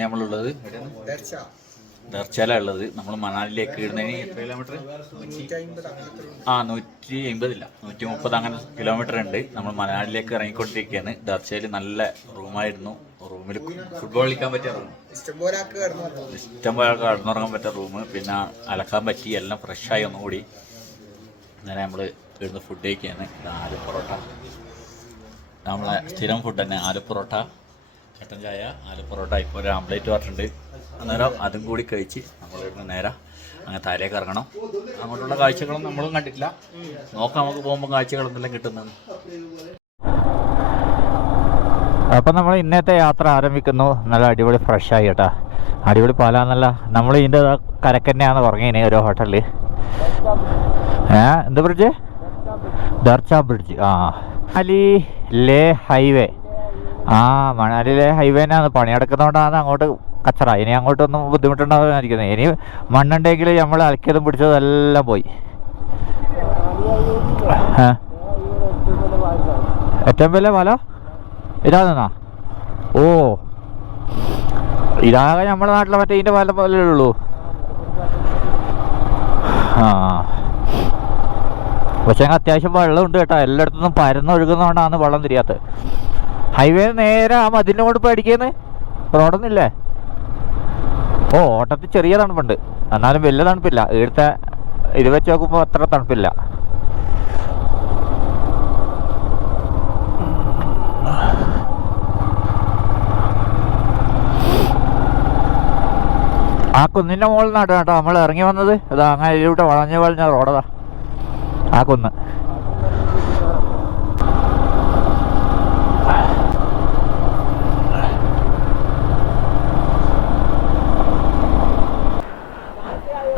ഇന്ന് നമ്മളുള്ളത് ദർച്ചാല ഉള്ളത്. നമ്മൾ മണാലിയിലേക്ക് ഇടുന്നതിന് എത്ര കിലോമീറ്റർ? 150 130 അങ്ങനെ കിലോമീറ്റർ ഉണ്ട്. നമ്മൾ മണാലിയിലേക്ക് ഇറങ്ങിക്കൊണ്ടിരിക്കുകയാണ്. ദർച്ചയിൽ നല്ല റൂമായിരുന്നു. റൂമിൽ ഫുട്ബോൾ കളിക്കാൻ പറ്റിയ റൂം, ഇഷ്ടംപോലെ കടന്നുറങ്ങാൻ പറ്റിയ റൂം, പിന്നെ അലക്കാൻ പറ്റി, എല്ലാം ഫ്രഷായി ഒന്നുകൂടി. അങ്ങനെ നമ്മൾ ഇവിടുന്ന് ഫുഡ് കഴിക്കുകയാണ്. ആലു പൊറോട്ട, നമ്മളെ സ്ഥിരം ഫുഡ് തന്നെ. ആലു പൊറോട്ട, കട്ടൻ ചായ, ആലു പൊറോട്ട, ഇപ്പോൾ ഒരു ആംപ്ലേറ്റ് പറഞ്ഞിട്ടുണ്ട്. അന്നേരം അതും കൂടി കഴിച്ച് നമ്മൾ ഇവിടുന്ന് നേരെ അങ്ങനെ താരേക്ക് ഇറങ്ങണം. അങ്ങോട്ടുള്ള കാഴ്ചകളൊന്നും നമ്മളും കണ്ടിട്ടില്ല. നോക്കാം നമുക്ക് പോകുമ്പോൾ കാഴ്ചകളെന്തെല്ലാം കിട്ടുന്നത്. അപ്പം നമ്മൾ ഇന്നത്തെ യാത്ര ആരംഭിക്കുന്നു. നല്ല അടിപൊളി ഫ്രഷായി കേട്ടോ. അടിപൊളി പാലാന്നല്ല. നമ്മൾ ഇതിൻ്റെ കരക്കന്നെയാണെന്ന് പറഞ്ഞേനെ ഒരു ഹോട്ടലിൽ. എന്ത് ബ്രിഡ്ജ്? ദർച്ച ബ്രിഡ്ജ്. മണാലി ലേ ഹൈവേ. മണാലി ലേ ഹൈവേനാണ്. പണിയെടുക്കുന്നതുകൊണ്ടാണ് അങ്ങോട്ട് കച്ചറ. ഇനി അങ്ങോട്ടൊന്നും ബുദ്ധിമുട്ടുണ്ടാവുമായിരിക്കുന്നത്. ഇനി മണ്ണുണ്ടെങ്കിൽ നമ്മൾ അലക്കിയതും പിടിച്ചതും എല്ലാം പോയി. ഏറ്റവും വലിയ പാലോ ഇതാണെന്നാ? ഓ, ഇതാകെ നമ്മുടെ നാട്ടിലെ മറ്റേ ഇതിൻ്റെ പാലം പോലെ ഉള്ളൂ. പക്ഷേ അത്യാവശ്യം വെള്ളമുണ്ട് കേട്ടോ. എല്ലായിടത്തുനിന്നും പരന്നൊഴുകുന്നതുകൊണ്ടാണ് വെള്ളം തിരിയാത്തത്. ഹൈവേ നേരെ ആ മതിലിനെ കൊണ്ട് പേടിക്കുന്നത്. റോഡൊന്നുമില്ലേ? ഓട്ടത്തിൽ ചെറിയ തണുപ്പുണ്ട്, എന്നാലും വലിയ തണുപ്പില്ല. ഇവിടുത്തെ ഇത് വെച്ച് നോക്കുമ്പോൾ അത്ര തണുപ്പില്ല. ആ കുന്നിൻ്റെ മുകളിൽ നിന്നാണ് കേട്ടോ നമ്മൾ ഇറങ്ങി വന്നത്. അതാ അങ്ങനെ ഇതിലൂടെ വളഞ്ഞ റോഡതാ ആ കുന്ന്.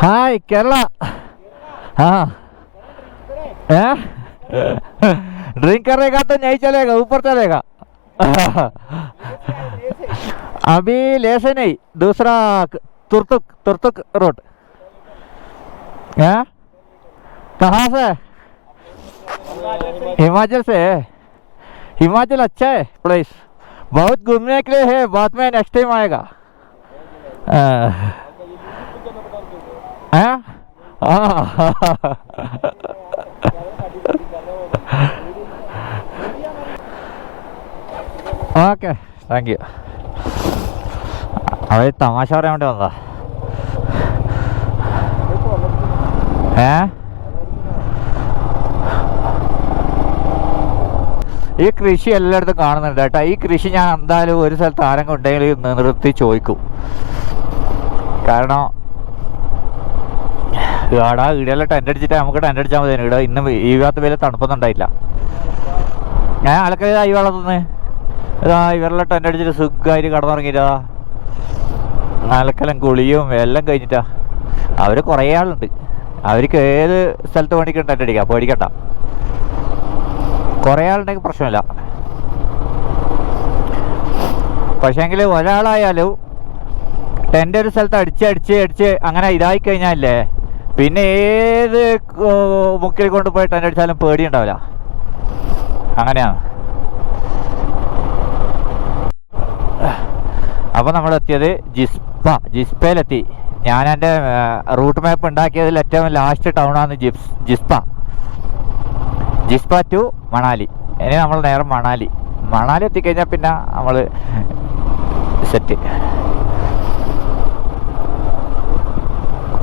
हाय केरला। हाँ ड्रिंक करेगा तो नहीं चलेगा, ऊपर चलेगा। अभी लेसे नहीं, दूसरा तुर्तुक रोड। कहाँ से? हिमाचल से। हिमाचल अच्छा है प्लेस, बहुत घूमने के लिए है। बाद में नेक्स्ट टाइम आएगा। Okay, thank you. അവർ തമാശ പറയാൻ വേണ്ടി വന്നതാ. ഈ കൃഷി എല്ലായിടത്തും കാണുന്നുണ്ട് കേട്ടോ. ഈ കൃഷി ഞാൻ എന്തായാലും ഒരു സ്ഥലത്ത് ആരെങ്കിലും ഉണ്ടെങ്കിൽ നിർത്തി ചോദിക്കും. കാരണം ഇവിടെ ഇവിടെയെല്ലാം ടെൻ്റ് അടിച്ചിട്ട് നമുക്ക് ടെൻ്റ് അടിച്ചാൽ മതി. ഇവിടെ ഇന്ന് ഈ ഭാഗത്ത് വലിയ തണുപ്പൊന്നും ഉണ്ടായില്ല. ഞാൻ ആൾക്കാർ ഈ വെള്ളത്തുനിന്ന് ഇതാ ഇവരെല്ലാം ടെൻ്റ് അടിച്ചിട്ട് സുഖമായിട്ട് കടന്നുറങ്ങിയിട്ടാ. അലക്കലും കുളിയും എല്ലാം കഴിഞ്ഞിട്ടാ. അവർ കുറേ ആളുണ്ട്. അവർക്ക് ഏത് സ്ഥലത്ത് വേണ്ടിക്കും ടെൻ്റ് അടിക്കാം, പേടിക്കണ്ട. കുറേ ആളുണ്ടെങ്കിൽ പ്രശ്നമില്ല. പക്ഷേങ്കിൽ ഒരാളായാലും ടെൻ്റ് ഒരു സ്ഥലത്ത് അടിച്ച് അങ്ങനെ ഇതായി കഴിഞ്ഞാലേ പിന്നെ ഏത് മുക്കിൽ കൊണ്ടുപോയി ടെൻ്റ് അടിച്ചാലും പേടിയുണ്ടാവില്ല. അങ്ങനെയാണ്. അപ്പോൾ നമ്മളെത്തിയത് ജിസ്പയിലെത്തി. ഞാൻ എൻ്റെ റൂട്ട് മാപ്പ് ഉണ്ടാക്കിയതിൽ ഏറ്റവും ലാസ്റ്റ് ടൗണാണ് ജിസ്പ ടു മണാലി. ഇനി നമ്മൾ നേരെ മണാലി എത്തിക്കഴിഞ്ഞാൽ പിന്നെ നമ്മൾ സെറ്റ്.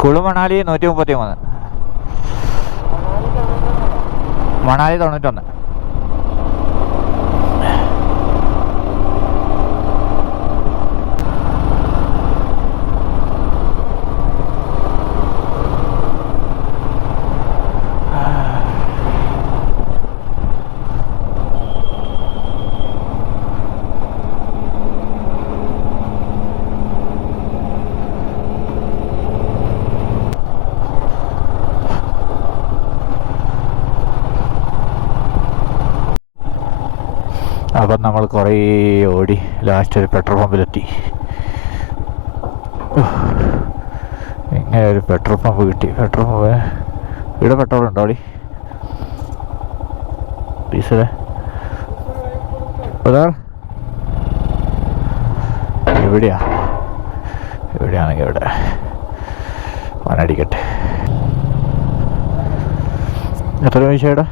കുളു മണാലി 133, മണാലി 91. അപ്പം നമ്മൾ കുറേ ഓടി ലാസ്റ്റ് ഒരു പെട്രോൾ പമ്പിലെത്തി. ഇങ്ങനെ ഒരു പെട്രോൾ പമ്പ് കിട്ടി. പെട്രോൾ പമ്പ് ഇവിടെ പെട്രോൾ ഉണ്ടോ? ഡീസലേ എവിടെയാ? എവിടെയാണെങ്കിൽ ഇവിടെ വനടിക്കട്ടെ. എത്ര പൈസയുടെ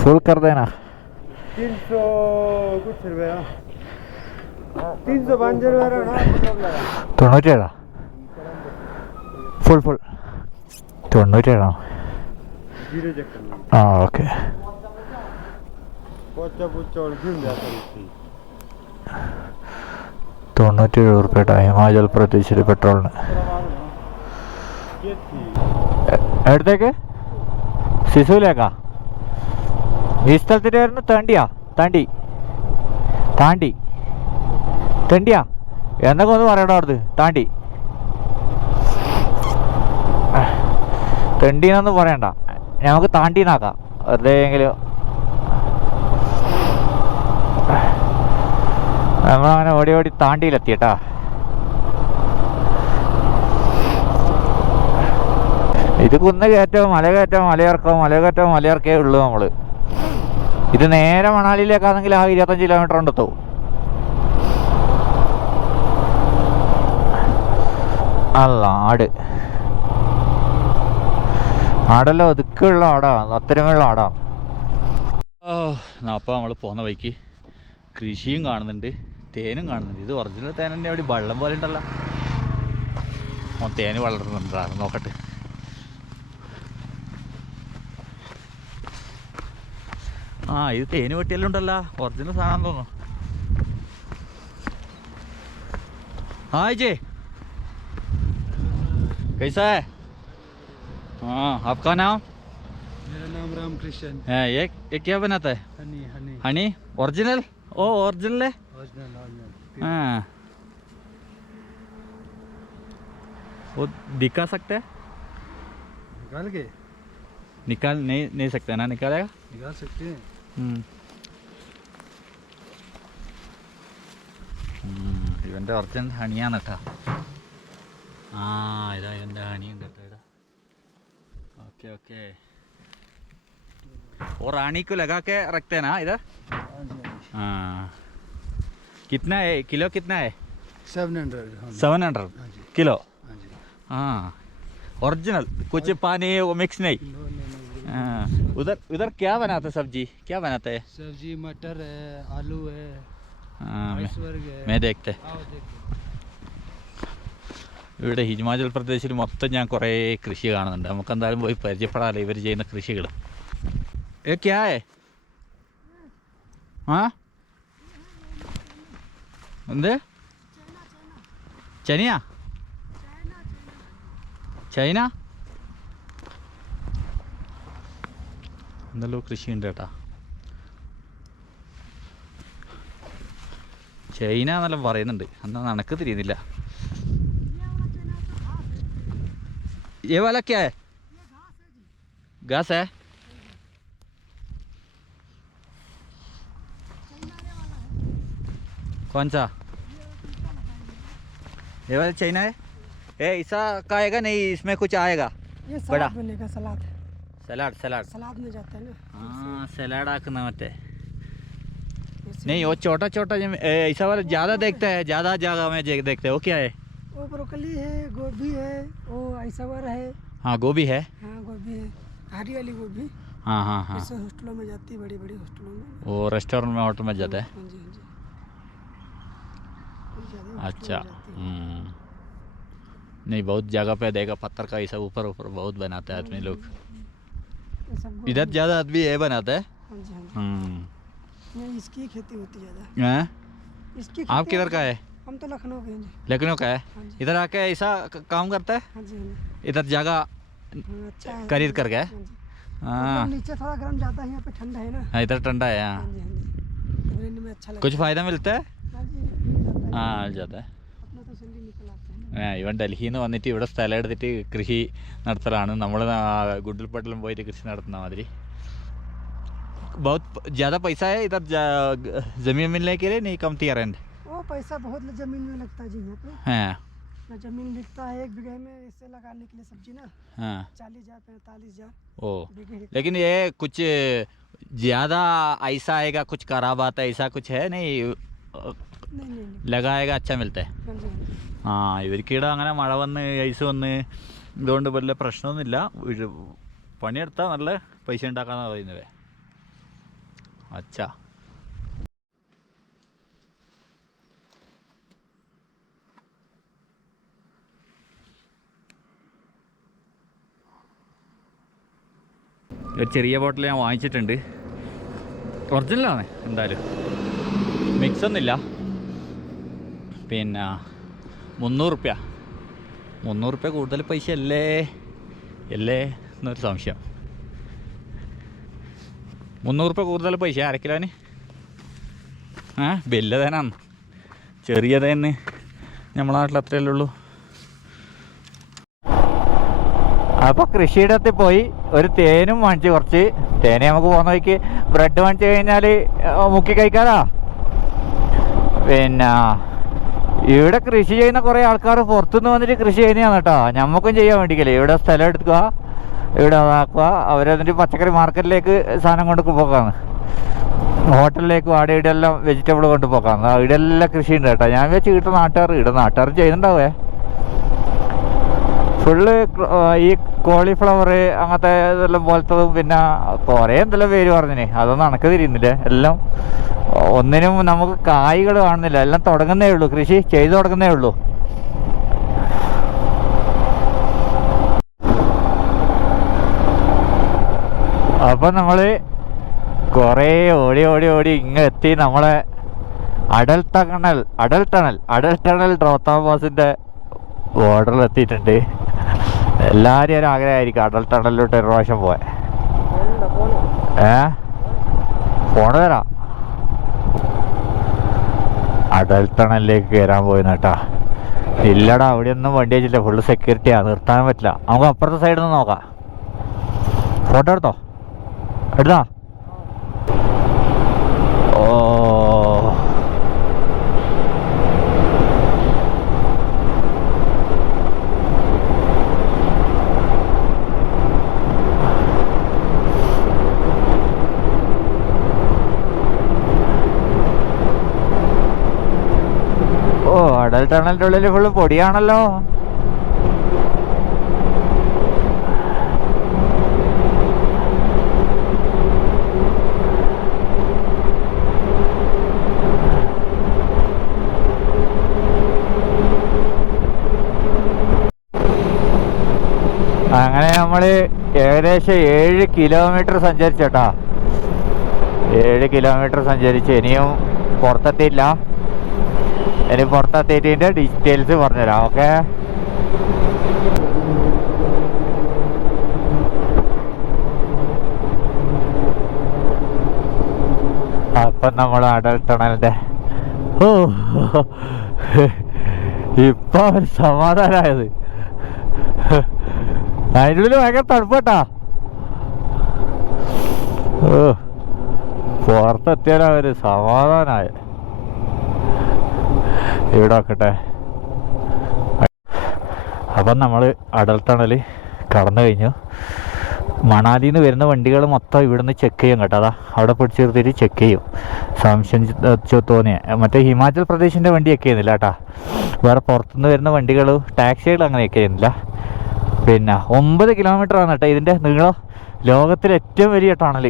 ഫുൾ കർദേനാ? 300 कुछ रुपया 305 रुपया 97 ഫുൾ 97 जीरो चेक करना. ആ ഓക്കെ. पोचा पोचा और फिर जाता है. 97 റുപ്യ ഹിമാചൽ പ്രദേശിൽ പെട്രോളിന്. എവിടത്തേക്ക്? സിസുവിലേക്കാ? ഈ സ്ഥലത്തിൻ്റെ ആയിരുന്നു തണ്ടിയാ എന്നൊക്കെ ഒന്ന് പറയണോ അവിടുന്ന്? തണ്ടീന്നൊന്നും പറയണ്ട, നമുക്ക് താണ്ടീന്നാക്കാം വെറുതെയെങ്കിലും. നമ്മളങ്ങനെ ഓടി താണ്ടിയിലെത്തിയട്ടാ. ഇത് കുന്ന് കയറ്റവും മലയിറക്കേ ഉള്ളൂ നമ്മൾ. ഇത് നേരെ മണാലിയിലേക്കാണെങ്കിൽ ആ 25 കിലോമീറ്റർ ഉണ്ടെത്തും. അല്ല ആടെല്ലാം ഒതുക്കുള്ള ആടാണ്, അത്തരമുള്ള ആടാണ്. അപ്പോൾ നമ്മൾ പോകുന്ന വഴിക്ക് കൃഷിയും കാണുന്നുണ്ട്, തേനും കാണുന്നുണ്ട്. ഇത് ഒറിജിനൽ തേൻ തന്നെ അവിടെ വെള്ളം പോലെ ഉണ്ടല്ലോ. തേന് വളർന്നുണ്ടാ നോക്കട്ടെ. ആ ഇത് തേന് വെട്ടിയെല്ലാം ഉണ്ടല്ലോ, ഒറിജിനൽ സാധനം തോന്നുന്നു. हाँ जी कैसा है? हाँ आपका नाम? मेरा नाम रामकृष्ण है. ये क्या बनाता है? हनी ओरिजिनल? ओ ओरिजिनल है. हाँ वो दिखा सकते हैं? निकाल नहीं सकते ना? निकाल सकते हैं. ഇവൻ്റെ ഒറിജിനൽ ഹണിയാണ് കേട്ടോ. ആ ഇതാ ഇവൻ്റെ ഹണിയുണ്ട് കേട്ടോ ഇതാ. ओके और रानी को लगा के रखते हैं ना इधर? हाँ कितना है किलो? कितना है? 700 किलो. हाँ ओरिजिनल, कुछ पानी वो मिक्स नहीं. हाँ उधर क्या बनाते सब्जी? क्या बनाते हैं? सब्जी मटर है, आलू है. हाँ मैं देखते. ഇവിടെ ഹിമാചൽ പ്രദേശിൽ മൊത്തം ഞാൻ കുറേ കൃഷി കാണുന്നുണ്ട്. നമുക്ക് എന്തായാലും പോയി പരിചയപ്പെടാമല്ലോ ഇവർ ചെയ്യുന്ന കൃഷികൾ. ക്യാ ഹേ? ആ എന്ത്? ചൈന എന്തല്ലോ കൃഷിയുണ്ട് കേട്ടാ. ചൈന എന്നെല്ലാം പറയുന്നുണ്ട്, എന്നാ നടക്ക് തിരിയുന്നില്ല. ये वाला क्या है? घास है. कौन सा? ये वाला चाइना है. ऐसा का आएगा नहीं, इसमें कुछ आएगा ये बड़ा बनेगा. सलाद में जाता है ना. हाँ सलाड आखना मत है. नहीं वो छोटा ऐसा वाला ज़्यादा देखता है, ज़्यादा जगह में देखते हैं. वो क्या है? वो ब्रोकली है, गोभी है, वो ऐसा वाला है. हाँ गोभी है. हाँ गोभी है, हरी वाली गोभी. हाँ इससे हॉस्टलों में जाती है, बड़ी हॉस्टलों में. वो रेस्टोरेंट में होटल में जाता है. हाँ जी. अच्छा नहीं बहुत जगह पे देखा पत्थर का ऐसा ऊपर बहुत बनाते हैं आदमी लोग. इधर ज़्यादा आदमी ये बनाता है. हाँ जी. इसकी खेती होती है ज़्यादा. इसकी आप किधर का है? हम तो लखनऊ के हैं जी. लखनऊ का है. इधर आके ऐसा काम करता है. हाँ जी. इधर जगह अच्छा है. खरीद कर गए. हाँ नीचे थोड़ा गर्म जाता है, यहाँ पे ठंडा है ना. हाँ इधर ठंडा है. हाँ रहने में अच्छा लगता है. कुछ फ़ायदा मिलता है. हाँ जी. हाँ जाता है. अपना तो सैलरी निकल आता है. ഇവൻ ഡൽഹിയിൽ നിന്ന് വന്നിട്ട് ഇവിടെ സ്ഥലം എടുത്തിട്ട് കൃഷി നടത്തലാണ്. നമ്മൾ ഗുഡൽപേട്ടിലും പോയിട്ട് കൃഷി നടത്തുന്ന മാതിരി. बहुत ज़्यादा पैसा है इधर ज़मीन मिलने के लिए? नहीं कम थी रेंट? वो पैसा बहुत ज़मीन में लगता है जी यहाँ पे. हाँ ज़मीन बिकता है 1 बीघे में, इससे लगाने के लिए सब्जी ना. हाँ 40,000 45,000. ओ लेकिन ये कुछ ज़्यादा ऐसा आएगा, कुछ खराब आता है ऐसा कुछ है नहीं? नहीं नहीं नहीं ലഗായക അച്ഛൻ മിൽത്തെ हाँ जी हाँ जी ആ ഇവർക്കിടെ അങ്ങനെ മഴ വന്ന് ഐസ് വന്ന് ഇതുകൊണ്ട് വലിയ പ്രശ്നമൊന്നുമില്ല. പണിയെടുത്താൽ നല്ല പൈസ ഉണ്ടാക്കാന്നാണ് പറയുന്നത്. അച്ഛാ ഒരു ചെറിയ ബോട്ടിൽ ഞാൻ വാങ്ങിച്ചിട്ടുണ്ട്. ഒറിജിനലാണ് എന്തായാലും, മിക്സ് ഒന്നുമില്ല. പിന്നെ 300 കൂടുതൽ പൈസ അല്ലേ എന്നൊരു സംശയം. 300 കൂടുതൽ പൈസ അരക്കിലോന്. വലുതേനാണ്, ചെറിയതേന്ന് നമ്മളെ നാട്ടിൽ അത്രയല്ലേ ഉള്ളൂ. അപ്പോൾ കൃഷിയിടത്തിൽ പോയി ഒരു തേനും വാങ്ങിച്ച്, കുറച്ച് തേന് നമുക്ക് പോകുന്ന വഴിക്ക് ബ്രെഡ് വാങ്ങിച്ച് കഴിഞ്ഞാൽ മുക്കി കഴിക്കാതാ. പിന്നെ ഇവിടെ കൃഷി ചെയ്യുന്ന കുറേ ആൾക്കാർ പുറത്തുനിന്ന് വന്നിട്ട് കൃഷി ചെയ്യുന്നതാണ് കേട്ടോ. നമുക്കും ചെയ്യാൻ വേണ്ടിക്കല്ലേ. ഇവിടെ സ്ഥലം എടുക്കുക, ഇവിടെ അതാക്കുക, അവരെന്നിട്ട് പച്ചക്കറി മാർക്കറ്റിലേക്ക് സാധനം കൊണ്ട് പോക്കാണ്, ഹോട്ടലിലേക്കും അവിടെ ഇവിടെ എല്ലാം വെജിറ്റബിൾ കൊണ്ട് പോക്കാണ്. ഇവിടെ എല്ലാം കൃഷി ഉണ്ട് കേട്ടോ. ഞാൻ വെച്ച് ഇവിടെ നാട്ടുകാർ ചെയ്യുന്നുണ്ടാവേ. ഫുള്ള് ഈ കോളിഫ്ലവർ അങ്ങനത്തെ ഇതെല്ലാം പോലത്തതും, പിന്നെ കുറേ എന്തെല്ലാം പേര് പറഞ്ഞിന്, അതൊന്നും അണക്ക് തിരിയുന്നില്ല. എല്ലാം ഒന്നിനും നമുക്ക് കായ്കൾ കാണുന്നില്ല, എല്ലാം തുടങ്ങുന്നേ ഉള്ളൂ, കൃഷി ചെയ്തു തുടങ്ങുന്നേ ഉള്ളൂ. അപ്പം നമ്മൾ കുറേ ഓടി ഇങ്ങെത്തി നമ്മളെ അടൽ ടണൽ റോത്താംബോസിൻ്റെ ബോർഡറിൽ എത്തിയിട്ടുണ്ട്. എല്ലാവരും ഒരു ആഗ്രഹമായിരിക്കും അടൽ ടണലിലോട്ട് ഒരു പ്രാവശ്യം പോവാൻ. ഫോണ് തരാം. അടൽ ടണലിലേക്ക് കയറാൻ പോയിന്ന് കേട്ടാ. ഇല്ലടാ, അവിടെയൊന്നും വണ്ടി വെച്ചില്ല, ഫുള്ള് സെക്യൂരിറ്റിയാണ്, നിർത്താൻ പറ്റില്ല. നമുക്ക് അപ്പുറത്തെ സൈഡിൽ നിന്ന് നോക്കാം. ഫോട്ടോ എടുത്താ ഓ അടൽ ടണലിൻ്റെ ഉള്ളിൽ ഫുള്ള് പൊടിയാണല്ലോ. അങ്ങനെ നമ്മൾ ഏകദേശം 7 കിലോമീറ്റർ സഞ്ചരിച്ചേട്ടാ. 7 കിലോമീറ്റർ സഞ്ചരിച്ച് ഇനിയും പുറത്തെത്തിയില്ല. ഇനി പുറത്തെത്തിയതിൻ്റെ ഡീറ്റെയിൽസ് പറഞ്ഞുതരാം. ഓക്കെ, അപ്പം നമ്മൾ അടൽ ടണലിൻ്റെ ഇപ്പം ഒരു സമാധാനമായത്. അതിൻ്റെ ഉള്ളിൽ ഭയങ്കര തണുപ്പട്ടാ. പുറത്തെത്തിയാലും ഒരു സമാധാനമായ. ഇവിടെ നോക്കട്ടെ. അപ്പം നമ്മൾ അടൽ ടണൽ കടന്നു കഴിഞ്ഞു. മണാലിയിൽ നിന്ന് വരുന്ന വണ്ടികൾ മൊത്തം ഇവിടുന്ന് ചെക്ക് ചെയ്യും കേട്ടോ. അതാ അവിടെ പിടിച്ച് നിർത്തിയിട്ട് ചെക്ക് ചെയ്യും. സംശയം തോന്നിയ മറ്റേ ഹിമാചൽ പ്രദേശിൻ്റെ വണ്ടി ചെക്ക് ചെയ്യുന്നില്ല കേട്ടോ. വേറെ പുറത്തുനിന്ന് വരുന്ന വണ്ടികൾ ടാക്സികൾ അങ്ങനെ ചെക്ക് ചെയ്യുന്നില്ല. പിന്നെ 9 കിലോമീറ്ററാണ് കേട്ടോ ഇതിൻ്റെ നീളം. ലോകത്തിലെ ഏറ്റവും വലിയ ടണൽ.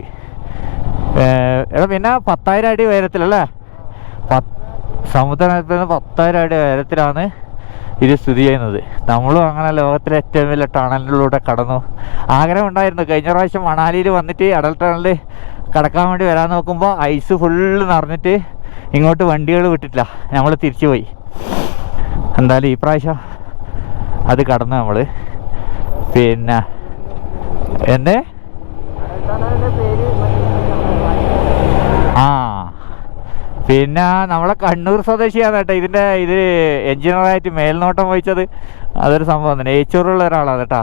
എടാ പിന്നെ 10,000 അടി ഉയരത്തിലല്ലേ, സമുദ്രത്തിൽ നിന്ന് 10,000 അടി ഉയരത്തിലാണ് ഇത് സ്ഥിതി ചെയ്യുന്നത്. നമ്മളും അങ്ങനെ ലോകത്തിലെ ഏറ്റവും വലിയ ടണലിലൂടെ കടന്നു. ആഗ്രഹം ഉണ്ടായിരുന്നു കഴിഞ്ഞ പ്രാവശ്യം മണാലിയിൽ വന്നിട്ട് അടൽ ടണലിൽ കടക്കാൻ വേണ്ടി വരാൻ നോക്കുമ്പോൾ ഐസ് ഫുള്ള് നിറഞ്ഞിട്ട് ഇങ്ങോട്ട് വണ്ടികൾ വിട്ടിട്ടില്ല, നമ്മൾ തിരിച്ചു പോയി. എന്തായാലും ഈ പ്രാവശ്യം അത് കടന്നു നമ്മൾ. പിന്നെ എന്തേ പിന്നെ നമ്മളെ കണ്ണൂർ സ്വദേശിയാണ് കേട്ടോ ഇത് എഞ്ചിനീയറായിട്ട് മേൽനോട്ടം വഹിച്ചത്. അതൊരു സംഭവം തന്നെ. ഏച്ചൂറുള്ള ഒരാളാണ് കേട്ടോ.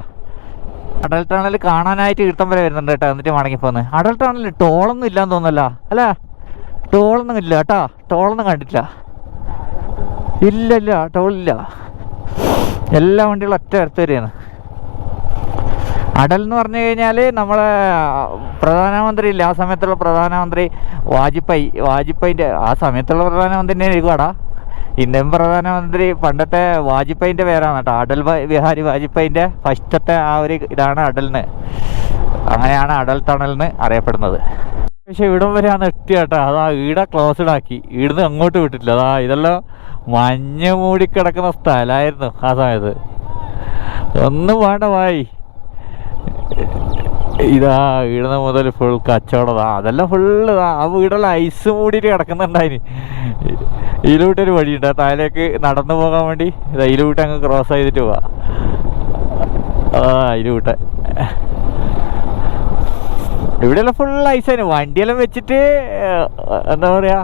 അടൽ ടണൽ കാണാനായിട്ട് ഇഷ്ടം വരെ വരുന്നുണ്ട് കേട്ടോ. എന്നിട്ട് മടങ്ങിപ്പോന്ന്. അടൽ ടണൽ ടോളൊന്നും ഇല്ലാന്ന് തോന്നല്ല അല്ലേ? ടോളൊന്നും ഇല്ല കേട്ടോ, ടോളൊന്നും കണ്ടിട്ടില്ല. ഇല്ല ടോളില്ല. എല്ലാ വണ്ടികളും ഒറ്റ അടുത്ത് വരെയാണ്. അടൽ എന്ന് പറഞ്ഞു കഴിഞ്ഞാൽ നമ്മളെ പ്രധാനമന്ത്രി ഇല്ല, ആ സമയത്തുള്ള പ്രധാനമന്ത്രി വാജ്പേയിൻ്റെ ആ സമയത്തുള്ള പ്രധാനമന്ത്രി തന്നെ ഇരിക്കുവാടാ. ഇന്ത്യൻ പ്രധാനമന്ത്രി പണ്ടത്തെ വാജ്പേയിൻ്റെ പേരാണ് കേട്ടോ, അടൽ ബിഹാരി വാജ്പേയിൻ്റെ ഫസ്റ്റത്തെ ആ ഒരു ഇതാണ് അടലിന്. അങ്ങനെയാണ് അടൽ ടണലിന് അറിയപ്പെടുന്നത്. പക്ഷെ ഇവിടം വരെ ആണ് എത്തി കേട്ടോ. അതാ ഈടെ ക്ലോസ്ഡ് ആക്കി, ഇവിടുന്ന് അങ്ങോട്ട് വിട്ടിട്ടില്ല. അതാ ഇതെല്ലാം മഞ്ഞ് മൂടിക്കിടക്കുന്ന സ്ഥലമായിരുന്നു ആ സമയത്ത്. ഒന്നും വേണ്ട വായി. ഇതാ ഇടുന്ന മുതൽ ഫുൾ കച്ചവടതാ. അതെല്ലാം ഫുള്ള് ആ വീടെല്ലാം ഐസ് മൂടിയിട്ട് കിടക്കുന്നുണ്ടായിന്. ഇതിലൂട്ടൊരു വഴിയുണ്ട് താഴേക്ക് നടന്നു പോകാൻ വേണ്ടി. ഇതാ ഇതിലൂട്ട് അങ്ങ് ക്രോസ് ചെയ്തിട്ട് പോവാ. ഇതിലൂട്ടെ ഇവിടെയെല്ലാം ഫുൾ ഐസാണ്. വണ്ടിയെല്ലാം വെച്ചിട്ട് എന്താ പറയാ,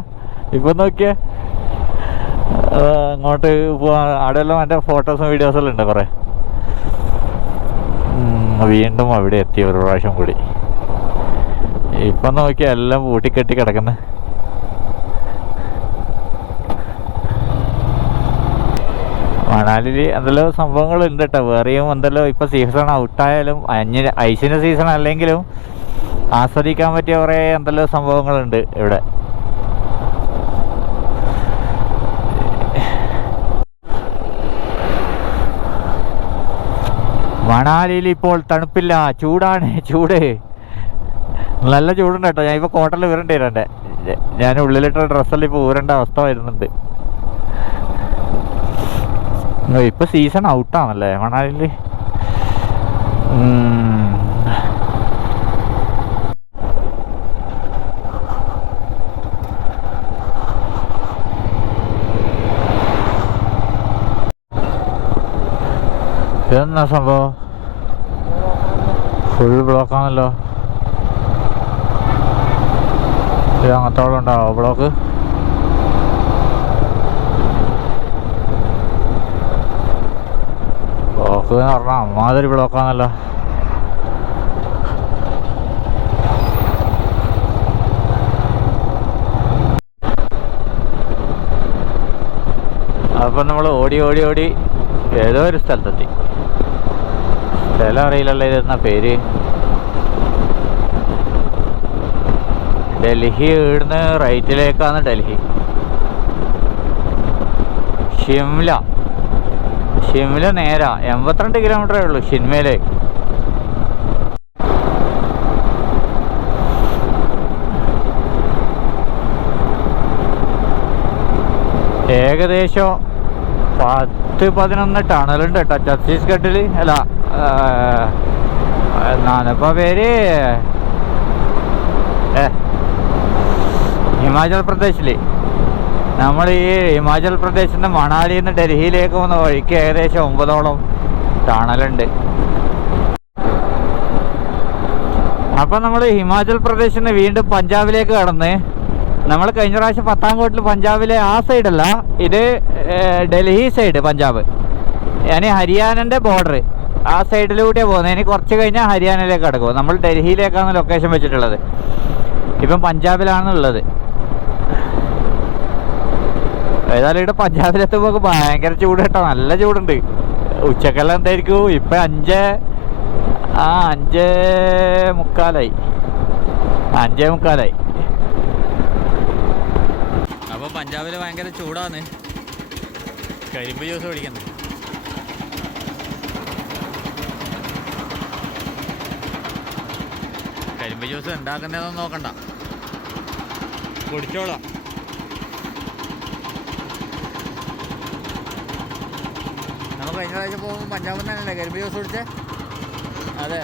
ഇപ്പം നോക്കിയാ അങ്ങോട്ട് പോവാ. അവിടെയെല്ലാം എൻ്റെ ഫോട്ടോസും വീഡിയോസെല്ലാം ഉണ്ട് കുറേ. വീണ്ടും അവിടെ എത്തി ഒരു പ്രാവശ്യം കൂടി. ഇപ്പം നോക്കിയാൽ എല്ലാം പൂട്ടിക്കെട്ടി കിടക്കുന്നു. മണാലിയിൽ എന്തെല്ലോ സംഭവങ്ങളുണ്ട് കേട്ടോ. വേറെയും എന്തെല്ലോ ഇപ്പം സീസൺ ഔട്ടായാലും ഐസിൻ്റെ സീസൺ അല്ലെങ്കിലും ആസ്വദിക്കാൻ പറ്റിയ കുറേ എന്തെല്ലോ സംഭവങ്ങളുണ്ട് ഇവിടെ. മണാലിയിൽ ഇപ്പോൾ തണുപ്പില്ല, ചൂടാണ്. ചൂട് നല്ല ചൂടുണ്ട് കേട്ടോ. ഞാൻ ഇപ്പോൾ കോട്ടയിൽ ഊരേണ്ടി വരണ്ടേ. ഞാൻ ഉള്ളിലിട്ട ഡ്രസ്സെല്ലാം ഇപ്പോൾ ഊരേണ്ട അവസ്ഥ വരുന്നുണ്ട്. ഇപ്പം സീസൺ ഔട്ടാണല്ലേ മണാലിയിൽ. ഇതെന്നാ സംഭവം, ഫുൾ ബ്ലോക്കാണല്ലോ. ഇത് അങ്ങത്തോളം ഉണ്ടാവോ ബ്ലോക്ക്? ബ്ലോക്ക് എന്ന് പറഞ്ഞാൽ അമ്മാതിരി ബ്ലോക്കാണല്ലോ. അപ്പം നമ്മൾ ഓടി ഓടി ഓടി ഏതോ ഒരു സ്ഥലത്തെത്തി. സ്ഥലം അറിയില്ലല്ലോ ഇതെന്നാ പേര്. ഡൽഹി ഇവിടുന്ന് റൈറ്റിലേക്കാണ് ഡൽഹി. ഷിംല നേരാ 82 കിലോമീറ്ററേ ഉള്ളൂ ഷിംലയിലേക്ക്. ഏകദേശം 10-11 ടണലുണ്ട് കേട്ടോ ഛത്തീസ്ഗഡിൽ. അല്ല എന്നാണിപ്പോൾ പേര്, ഹിമാചൽ പ്രദേശിൽ. നമ്മൾ ഈ ഹിമാചൽ പ്രദേശിൽ നിന്ന് മണാലിയിൽ നിന്ന് ഡൽഹിയിലേക്ക് പോകുന്ന വഴിക്ക് ഏകദേശം 9ഓളം ടണലുണ്ട്. അപ്പം നമ്മൾ ഹിമാചൽ പ്രദേശിൽ നിന്ന് വീണ്ടും പഞ്ചാബിലേക്ക് കടന്ന്, നമ്മൾ കഴിഞ്ഞ പ്രാവശ്യം പത്താംകോട്ടിൽ പഞ്ചാബിലെ ആ സൈഡല്ല, ഇത് ഡൽഹി സൈഡ് പഞ്ചാബ്. ഞാൻ ഹരിയാനൻ്റെ ബോർഡർ ആ സൈഡിലൂടെയാണ് പോകുന്നത്. ഇനി കുറച്ച് കഴിഞ്ഞാൽ ഹരിയാനയിലേക്ക് കിടക്കും. നമ്മൾ ഡൽഹിയിലേക്കാണ് ലൊക്കേഷൻ വെച്ചിട്ടുള്ളത്. ഇപ്പം പഞ്ചാബിലാണുള്ളത്. ഏതായാലും ഇവിടെ പഞ്ചാബിലെത്തുമ്പോൾ ഭയങ്കര ചൂട് കേട്ടോ, നല്ല ചൂടുണ്ട്. ഉച്ചക്കെല്ലാം എന്തായിരിക്കും ഇപ്പം 5:45. അപ്പോൾ പഞ്ചാബിൽ ഭയങ്കര ചൂടാണ്. കരിമ്പ് ജ്യൂസ് കുടിക്കുന്നത്. കരിമ്പ് ജ്യൂസ് ഉണ്ടാക്കുന്നതൊന്നും നോക്കണ്ട, കുടിച്ചോളാം. നമ്മൾ കഴിഞ്ഞ പ്രാവശ്യം പോകുമ്പോൾ പഞ്ചാബിൽ നിന്നല്ലേ കരിമ്പ് ജ്യൂസ് കുടിച്ചേ? അതെ.